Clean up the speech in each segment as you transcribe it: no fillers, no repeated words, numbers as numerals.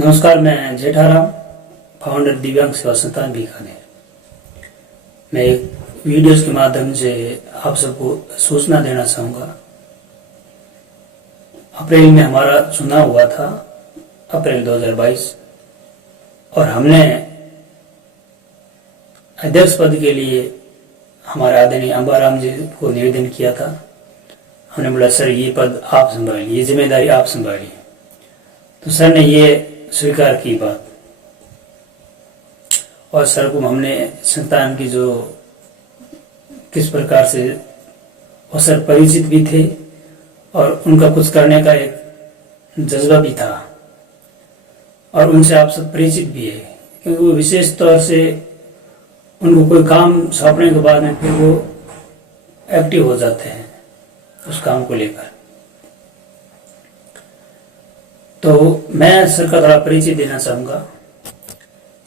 नमस्कार, मैं जेठाराम, फाउंडर दिव्यांग सेवा संस्थान बीकानेर। मैं एक वीडियोस के माध्यम से आप सबको सूचना देना चाहूँगा। अप्रैल में हमारा चुनाव हुआ था, अप्रैल 2022, और हमने अध्यक्ष पद के लिए हमारे आदरणीय अंबाराम जी को निवेदन किया था। हमने बोला, सर ये पद आप संभालिए, ये जिम्मेदारी आप संभालिए। तो सर ने ये स्वीकार की बात, और सर को हमने संतान की जो किस प्रकार से वो सर परिचित भी थे और उनका कुछ करने का एक जज्बा भी था, और उनसे आप सब परिचित भी है, क्योंकि वो विशेष तौर से उनको कोई काम सौंपने के बाद में फिर वो एक्टिव हो जाते हैं उस काम को लेकर। तो मैं सर का थोड़ा परिचय देना चाहूँगा।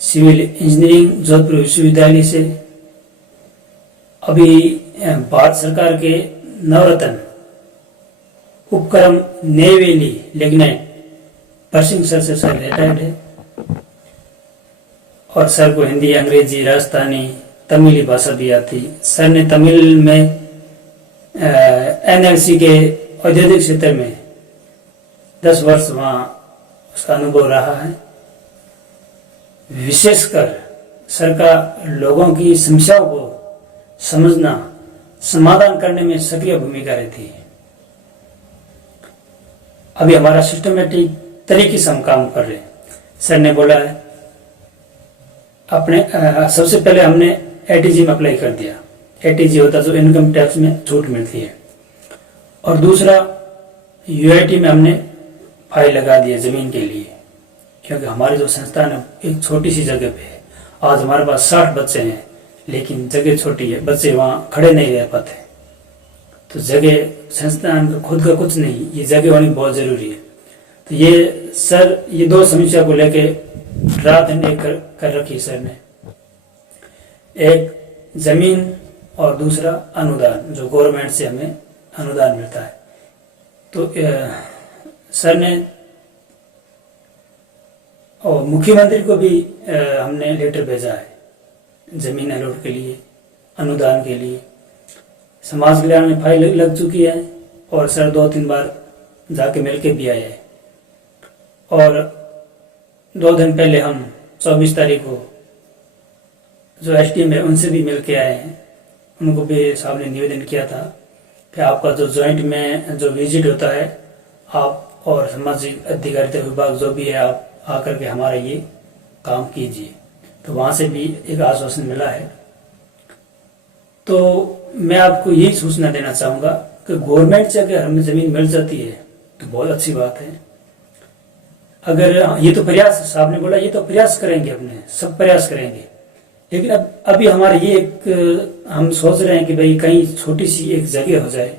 सिविल इंजीनियरिंग जोधपुर विश्वविद्यालय से अभी भारत सरकार के नवरत्न उपक्रम नेवेली लेग्नेट पर्सिंग सर से सर रिटायर्ड है, और सर को हिंदी, अंग्रेजी, राजस्थानी, तमिली भाषा भी आती। सर ने तमिल में एनएलसी के औद्योगिक क्षेत्र में 10 वर्ष वहाँ उसका अनुभव रहा है। विशेषकर सर का लोगों की समस्याओं को समझना, समाधान करने में सक्रिय भूमिका रहती है। अभी हमारा सिस्टमेटिक तरीके से हम काम कर रहे हैं। सर ने बोला है, अपने सबसे पहले हमने एटीजी में अप्लाई कर दिया। एटीजी होता जो इनकम टैक्स में छूट मिलती है, और दूसरा यूआईटी में हमने फाइल लगा दिया जमीन के लिए, क्योंकि हमारी जो संस्थान है एक छोटी सी जगह पे है। आज हमारे पास 60 बच्चे हैं, लेकिन जगह छोटी है, बच्चे वहाँ खड़े नहीं रह पाते। तो जगह संस्थान का खुद का कुछ नहीं, ये जगह होनी बहुत जरूरी है। तो ये सर ये दो समस्या को लेके रात दिन एक कर रखी सर ने, एक जमीन और दूसरा अनुदान, जो गवर्नमेंट से हमें अनुदान मिलता है। तो सर ने और मुख्यमंत्री को भी हमने लेटर भेजा है जमीन अलॉट के लिए, अनुदान के लिए। समाज कल्याण में फाइल लग चुकी है, और सर 2-3 बार जाके मिलके भी आए हैं। और 2 दिन पहले हम 24 तारीख को जो एसडीएम है उनसे भी मिलके आए हैं। उनको भी साहब ने निवेदन किया था कि आपका जो ज्वाइंट में जो विजिट होता है, आप और सामाजिक अधिकारिता विभाग जो भी है, आप आकर के हमारा ये काम कीजिए। तो वहाँ से भी एक आश्वासन मिला है। तो मैं आपको यही सूचना देना चाहूँगा कि गवर्नमेंट से अगर हमें ज़मीन मिल जाती है तो बहुत अच्छी बात है। अगर ये तो प्रयास, साहब ने बोला ये तो प्रयास करेंगे, अपने सब प्रयास करेंगे, लेकिन अभी हमारे ये एक हम सोच रहे हैं कि भाई कहीं छोटी सी एक जगह हो जाए,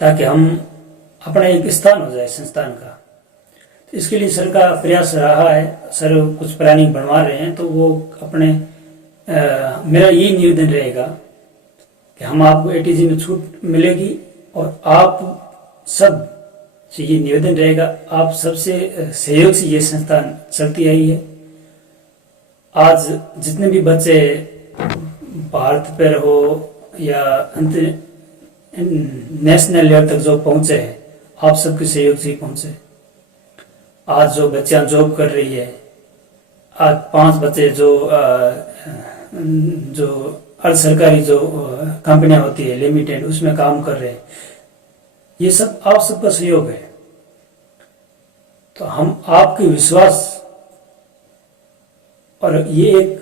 ताकि हम अपना एक स्थान हो जाए संस्थान का। तो इसके लिए सर का प्रयास रहा है। सर कुछ प्लानिंग बनवा रहे हैं, तो वो अपने मेरा ये निवेदन रहेगा कि हम आपको एटीजी में छूट मिलेगी, और आप सब से ये निवेदन रहेगा, आप सबसे सहयोग से ये संस्थान चलती आई है। आज जितने भी बच्चे भारत पर हो या नेशनल लेवल तक जो पहुंचे हैं, आप सबके सहयोग से ही पहुंचे। आज जो बच्चियां जॉब कर रही है, आज 5 बच्चे जो अर्ध सरकारी जो कंपनियां होती है लिमिटेड, उसमें काम कर रहे हैं, ये सब आप सबका सहयोग है। तो हम आपके विश्वास, और ये एक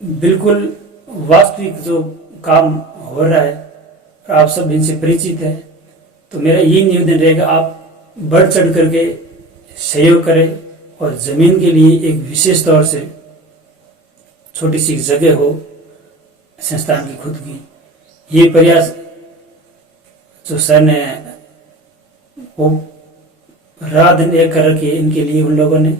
बिल्कुल वास्तविक जो काम हो रहा है, और आप सब इनसे परिचित है, तो मेरा ये निवेदन रहेगा, आप बढ़ चढ़ करके सहयोग करें, और जमीन के लिए एक विशेष तौर से छोटी सी जगह हो संस्थान की खुद की। ये प्रयास जो सर ने वो रात दिन एक कर रखी है इनके लिए, उन लोगों ने।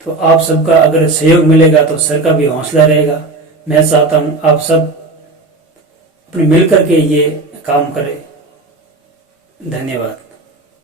तो आप सबका अगर सहयोग मिलेगा तो सर का भी हौसला रहेगा। मैं चाहता हूं आप सब अपने मिलकर के ये काम करें। धन्यवाद।